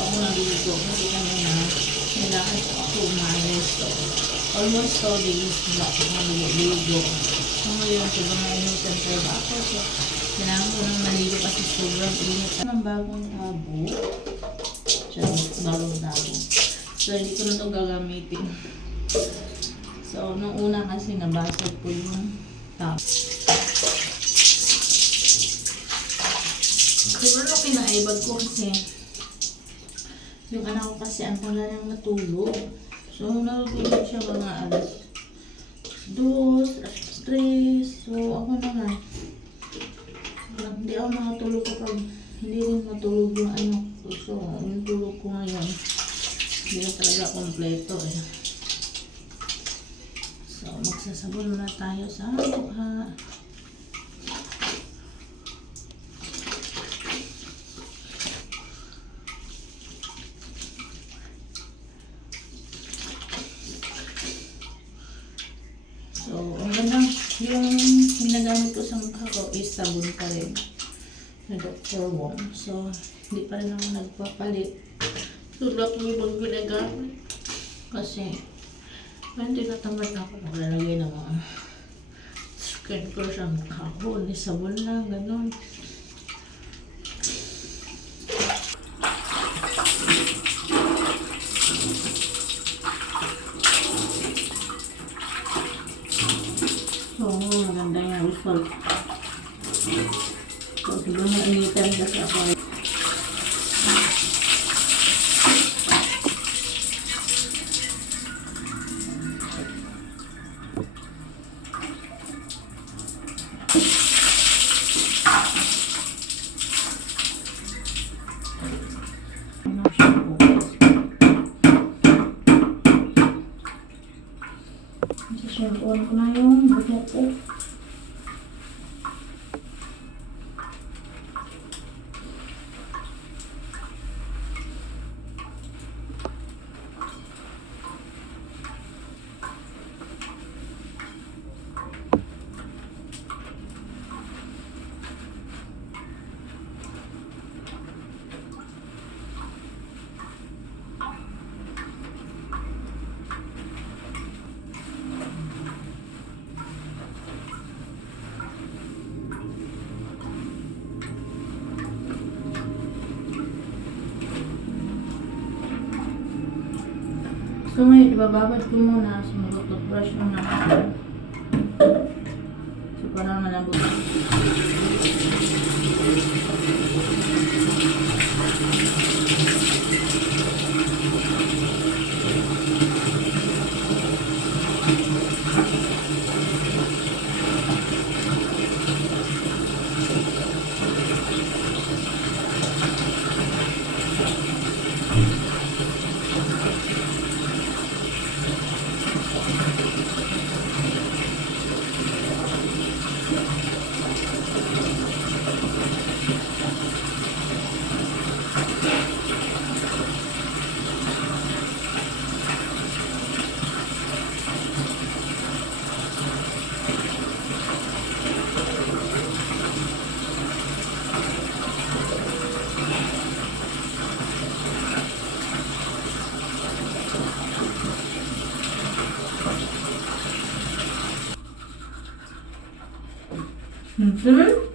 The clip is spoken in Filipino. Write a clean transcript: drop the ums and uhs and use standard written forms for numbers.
ako naliligo kasi kanina kailangan ko ako umalis. So, almost 2 days na ako naliligo. So, ngayon, sobrang nainutan talaga ako. So, kailangan ko nang naligo kasi sobrang init. Ang bagong tabo. Siya, bagong tabo. So, hindi ko na ito gagamitin. So, nung una kasi nabasag ko yung tabo. Siguro pinaibag ko kasi yung anak ko kasi ang pala niyang natulog. So, natulog siya mga alas 2, alas 3. So, ako naman. Hindi ako makatulog kapag hindi rin matulog yung anak ko. So, yung tulog ko ngayon, hindi na talaga kompleto eh. So, magsasabon muna tayo sa mukha. So, ang ganda yung ginagamit ko sa mukha ko is sabon pa rin na Dr. Wong. So, hindi pa rin ako nagpapalit. So, lahat ko yung ginagamit. Kasi, hindi natamad ako naglalagay ng mga skin care sa mukha ko. Hindi sabon lang, ganun. Oo, maganda yung result. So, siguro mainitan kasi ako. Shampooan ko na yung buhok ko. So ngayon, ibababad ko muna. So mag-toothbrush muna ako. So parang malambot. Mm-hmm.